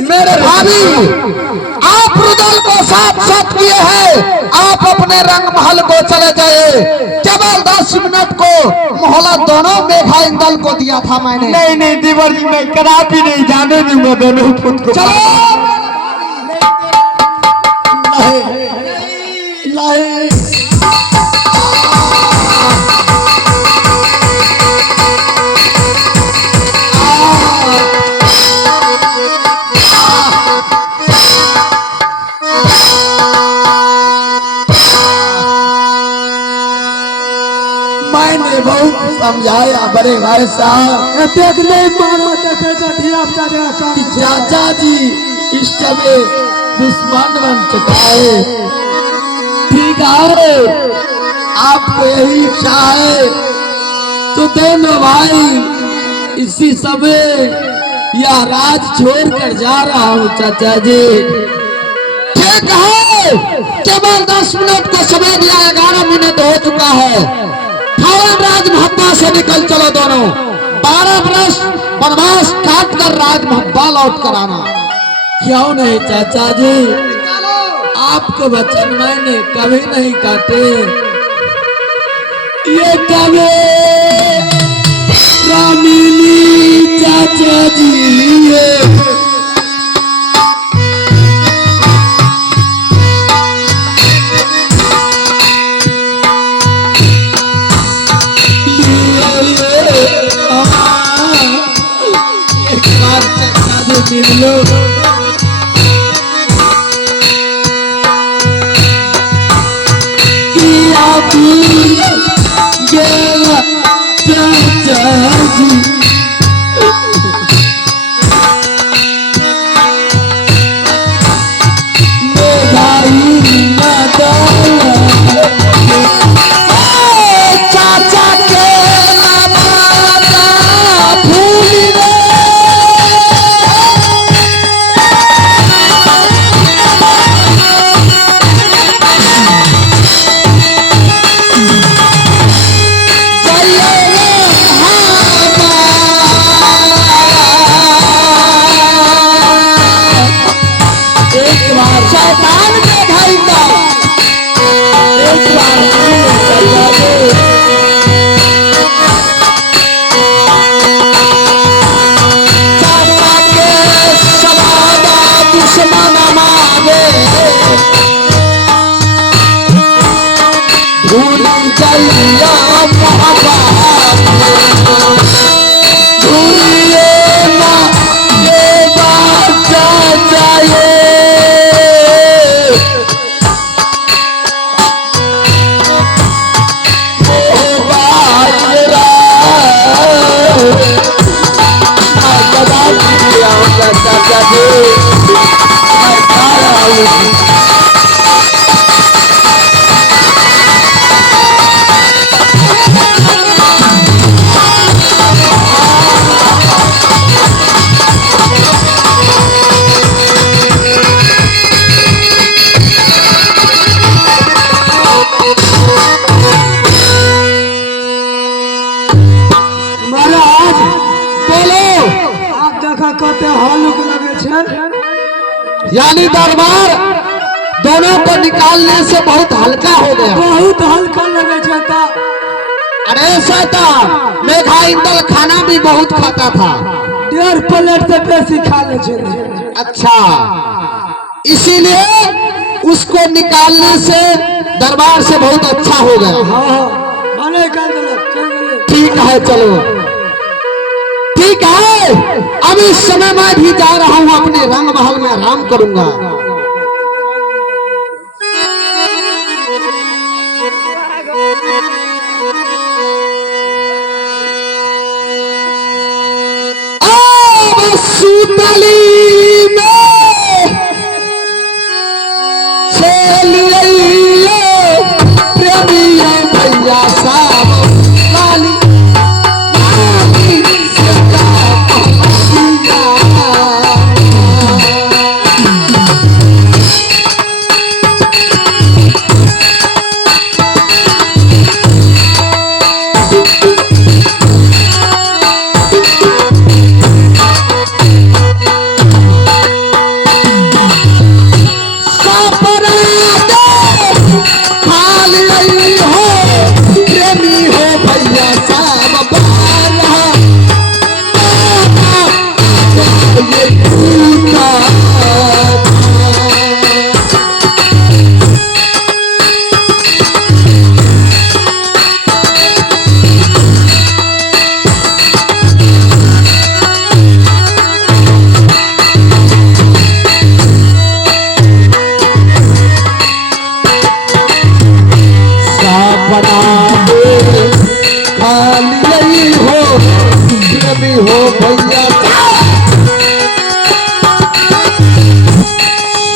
मेरे भाभी आप रुदल को साथ साथ किए हैं, आप अपने रंग महल को चले गए। केवल 10 मिनट को मोहलत दोनों मेघा इंदल को दिया था मैंने। नहीं नहीं दीवर जी, मैं कदापि नहीं जाने दूंगा दोनों पुत्र को। चलो मैंने बहुत समझाया बड़े भाई साहब, चाचा जी इस समय दुश्मन बन चुका है। ठीक है, आपको यही इच्छा है तो देना भाई, इसी समय यह राज छोड़कर जा रहा हूँ चाचा जी। ठीक है, केवल 10 मिनट का समय दिया, 11 मिनट हो चुका है। राज महब्बा से निकल चलो दोनों, 12 वर्ष वनवास काट कर राज महब्बा लौट कर आना। क्यों नहीं चाचा जी, आपको वचन मैंने कभी नहीं काटे। ये कभी रामिनी चाचा जी लो चाचा जी, यानी दरबार दोनों को निकालने से बहुत हल्का हो गया। बहुत हल्का लगे जाता। अरे शैतान, मेघा इंदल खाना भी बहुत खाता था, 1.5 प्लेट से बेसी खा ले। अच्छा, इसीलिए उसको निकालने से दरबार से बहुत अच्छा हो गया। हाँ, ठीक है, चलो ठीक है। अब इस समय मैं भी जा रहा हूँ, अपने रंग महल में आराम करूंगा।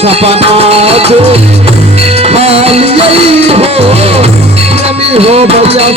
सपना जो खाली यही हो प्रेमी हो भैया